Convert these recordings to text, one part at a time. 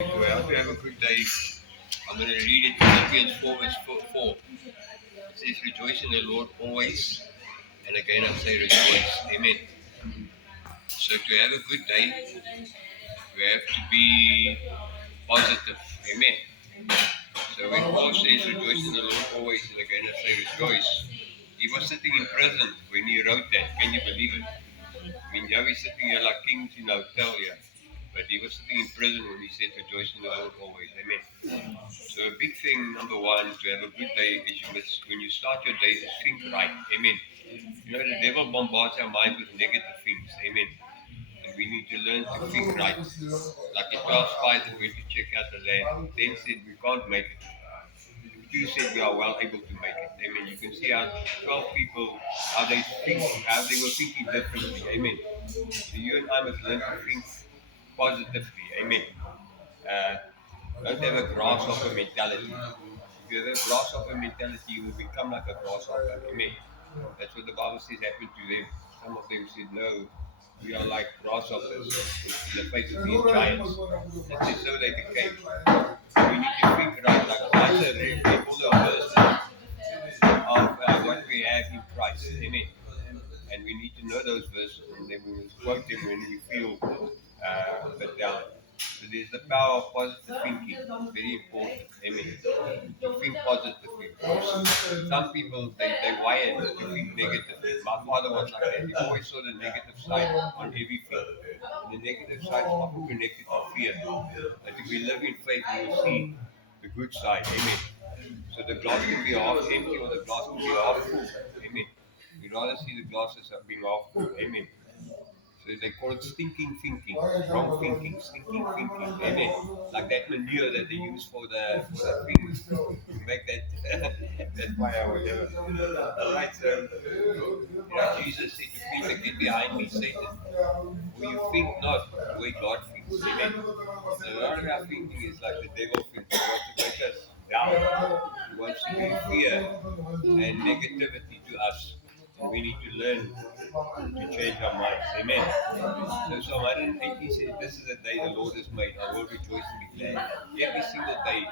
To help you have a good day, I'm going to read it Philippians 4 verse 4. It says, rejoice in the Lord always. And again I say rejoice. Amen. So to have a good day, we have to be positive. Amen. So when Paul says rejoice in the Lord always, and again I say rejoice, he was sitting in prison when he wrote that. Can you believe it? I mean, now he's sitting here like kings in a hotel here. But he was sitting in prison when he said rejoice in the Lord always. Amen. So a big thing, number one, to have a good day is you must, when you start your day, is think right. Amen. You know, the devil bombards our mind with negative things. Amen. And we need to learn to think right. Like the 12 spies that went to check out the land, then said we can't make it. Two said we are well able to make it. Amen. You can see how 12 people, how they think, how they were thinking differently. Amen. So you and I must learn to think positively. Amen. Uh, don't have a grasshopper mentality. If you have a grasshopper mentality, you will become like a grasshopper. Amen. That's what the Bible says happened to them. Some of them said, no, we are like grasshoppers in the face of these giants. That is so they became. So we need to think right, like Elijah read all the verses of what we have in Christ. Amen. And we need to know those verses, and then we will quote them when we feel a bit down. So there's the power of positive thinking. Very important. Amen. To think positively. Some people they wired to think negatively. My father was like that. He always saw the negative side on everything. The negative side is often connected to fear. But if we live in faith, we will see the good side. Amen. So the glass can be half empty or the glass can be half full. Amen. We rather see the glasses as being half full. Amen. So they call it stinking thinking, wrong thinking, stinking thinking. Amen. Like that manure that they use for the things to make that that fire or whatever. Alright, so Jesus said to Peter, get behind me, Satan. For you think not the way God thinks. Amen. So a lot of our thinking is like the devil thinks. He wants to make us down. He wants to bring fear and negativity to us. And we need to learn to change our minds. Amen. So Psalm 180 says, this is the day the Lord has made. I will rejoice and be glad. Every single day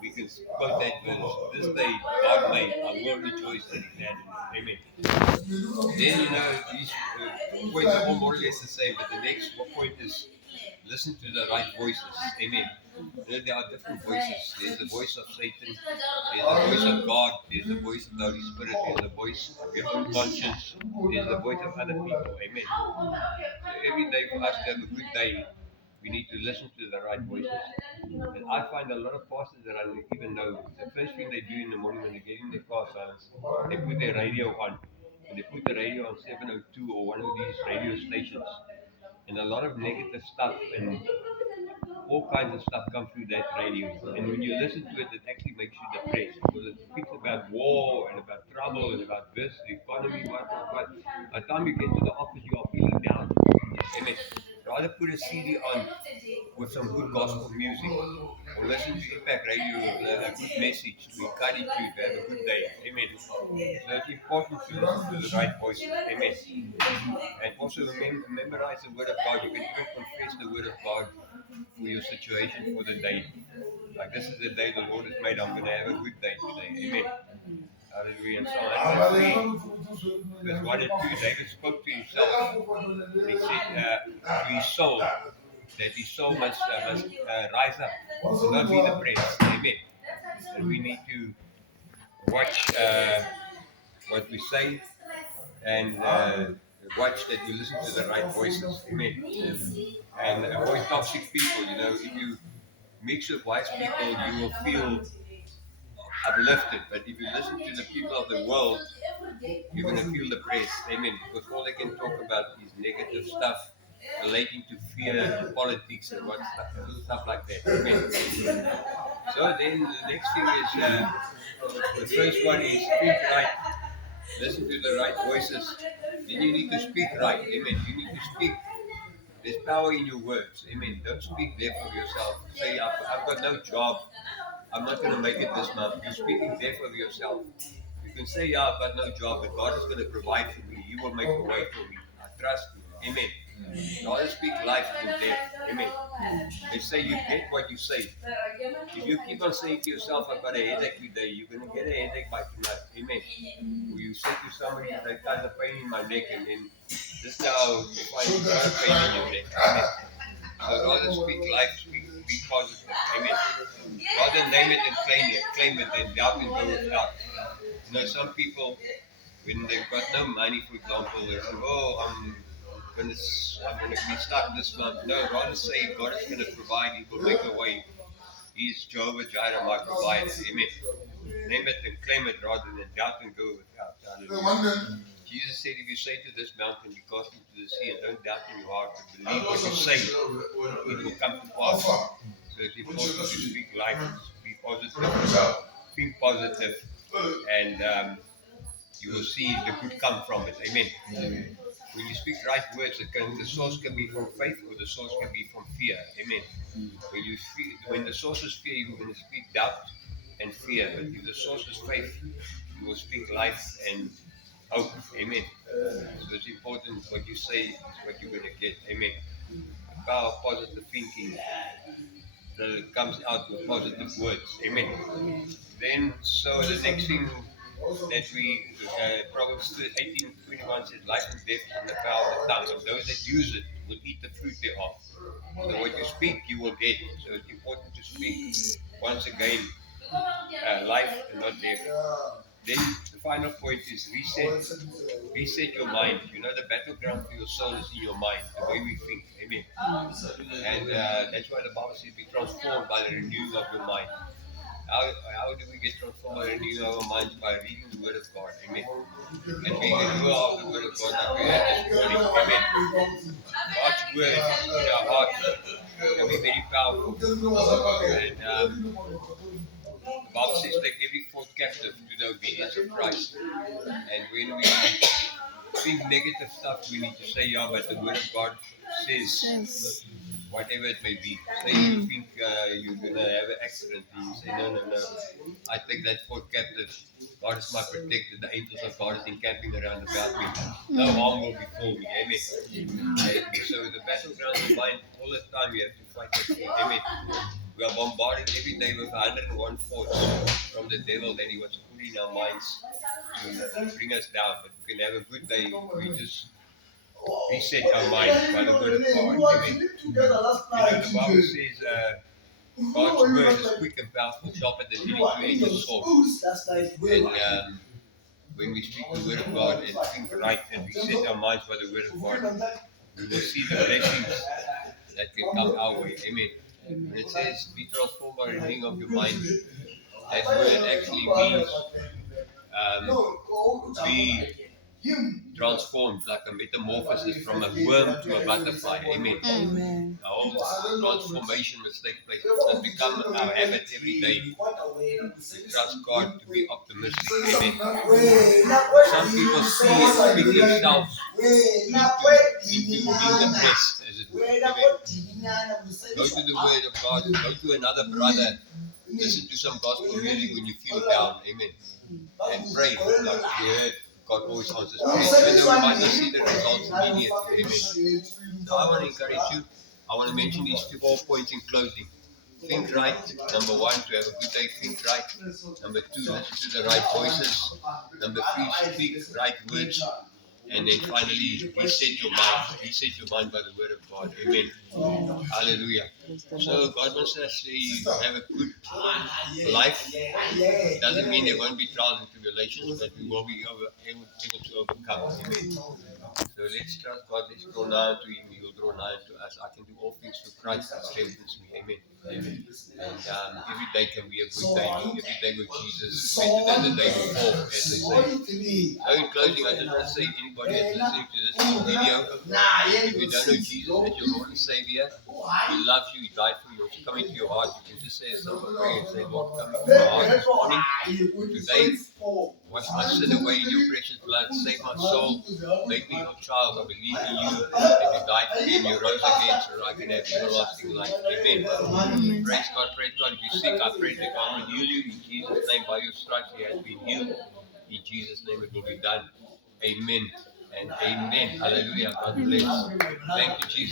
we can quote that verse. This day God made. I will rejoice and be glad in it. Amen. Then these points are all more or less the same, but the next point is listen to the right voices. Amen. There are different voices. There's the voice of Satan. There's the voice of God. There's the voice of the Holy Spirit. There's the voice of your own conscience. There's the voice of other people. Amen. So every day for us to have a good day, we need to listen to the right voices. And I find a lot of pastors that I don't even know, the first thing they do in the morning when they get in their car silence, they put their radio on. And they put the radio on 702 or one of these radio stations. And a lot of negative stuff and all kinds of stuff come through that radio. And when you listen to it, it actually makes you depressed because it speaks about war and about trouble and about this, the economy, what. By the time you get to the office, you are feeling down. Amen. Rather put a CD on with some good gospel music or listen to Impact Radio with a good message to encourage you to have a good day. Amen. So it's important to listen to the right voices. Amen. And also memorize the Word of God. You can even confess the Word of God for your situation for the day. Like this is the day the Lord has made. I'm going to have a good day today. Amen. Hallelujah. And so 103, verse 1 and 2, David spoke to himself. He said to his soul that his soul must rise up and not be depressed. Amen. And we need to watch what we say and watch that we listen to the right voices. Amen. And avoid toxic people. If you mix with wise people, you will feel uplifted. But if you listen to the people of the world, you're going to feel depressed. Amen. Because all they can talk about is negative stuff relating to fear and politics and stuff like that. Amen. So then the next thing is the first one is think right. Listen to the right voices. Then you need to speak right. Amen. You need to speak. There's power in your words. Amen. Don't speak there for yourself. Say, I've got no job. I'm not going to make it this month. You're speaking there for yourself. You can say, yeah, I've got no job, but God is going to provide for me. He will make a way for me. I trust you. Amen. Rather speak life than death. Amen. They say you get what you say. If you keep on saying to yourself, I've got a headache today, you're going to get a headache by tonight. Amen. Or you say to somebody, I've got a pain in my neck, and then just now you find you've got a pain in your neck. Amen. So rather speak life, be positive. Amen. Rather name it and claim it and doubt and go without. You know, some people, when they've got no money, for example, they say, oh, I'm gonna be stuck this month. No, rather say God is gonna provide, He will make a way. He's Jehovah Jireh, my provider. Amen. Name it and claim it rather than doubt and go without. Hallelujah. Jesus said, if you say to this mountain, be cast into the sea, and don't doubt in your heart, but believe what you say, it will come to pass. So it's important to speak life, be positive, think positive, and you will see the good come from it. Amen. Amen. When you speak right words, the source can be from faith or the source can be from fear. Amen. When the source is fear, you're going to speak doubt and fear. But if the source is faith, you will speak life and hope. Amen. So it's important what you say is what you're going to get. Amen. The power of positive thinking that it comes out with positive words. Amen. Then, so the next thing that we, Proverbs 18:21 says, life and death is in the power of the tongue. And those that use it will eat the fruit thereof. So what you speak, you will get. So it's important to speak, once again, life and not death. Then the final point is reset. Reset your mind. You know, the battleground for your soul is in your mind, the way we think. Amen. And that's why the Bible says be transformed by the renewing of your mind. How do we get transformed by renewing our minds? By reading the Word of God. Amen. And being a doer of the Word of God like we had this morning. Amen. God's Word in our heart can be very powerful. And the Bible says take every thought captive to the obedience of Christ. And when we think negative stuff, we need to say, yeah, but the Word of God says, whatever it may be. Say you think you're going to have an accident, and you say, no. I take that thought captive. God is my protector. The angels of God is encamping around about me. No harm will befall me. Amen. So the battleground of mind, all the time you have to fight that thing. Amen. We are bombarded every day with 101 thoughts from the devil that he wants to put in our minds to bring us down. But we can have a good day. We just reset our minds by the Word of God. Amen. You know, the Bible says God's Word is quick and powerful, sharper than any two-edged sword. And when we speak the Word of God and think right and reset our minds by the Word of God, we will see the blessings that can come our way. Amen. When it says be transformed by renewing of your mind, that word actually means be transformed, like a metamorphosis from a worm to a butterfly. Amen. Amen. The whole transformation must take place. It must become our habit every day to trust God, to be optimistic. Amen. Some people speak themselves into being the best, as it were. Amen. Go to the Word of God, go to another brother, listen to some gospel music when you feel down. Amen. And pray, like we heard. God always answers prayers. Even though we might not see the results immediately. Amen. So I want to encourage you. I want to mention these 4 points in closing. Think right. Number 1, to have a good day, think right. Number 2, listen to the right voices. Number 3, speak right words. And then finally, reset your mind. Reset your mind by the Word of God. Amen. Hallelujah. So God wants us to have a good life. It doesn't mean there won't be trials and tribulations, but we will be able to overcome. Amen. So let's trust God. Let's draw nigh to Him. He will draw nigh to us. I can do all things through Christ that strengthens me. Amen. Amen. And every day can be a good day. Every day with Jesus is better than the day before, as they say. So in closing, I just want to say, anybody that's listening to this video, if you don't know Jesus as your Lord and Savior, He loves you. He died for you. It's coming to your heart. You can just say a simple prayer and say, Lord, come into my heart this morning. Today, wash my sin away in your precious blood. Save my soul. Make me your child. I believe in you. That you died for me and you rose again so I can have everlasting life. Amen. Praise God, praise God. If you're sick, I pray that God will heal you. In Jesus' name, by your stripes, He has been healed. In Jesus' name, it will be done. Amen. and amen. Hallelujah. God bless. Thank you, Jesus.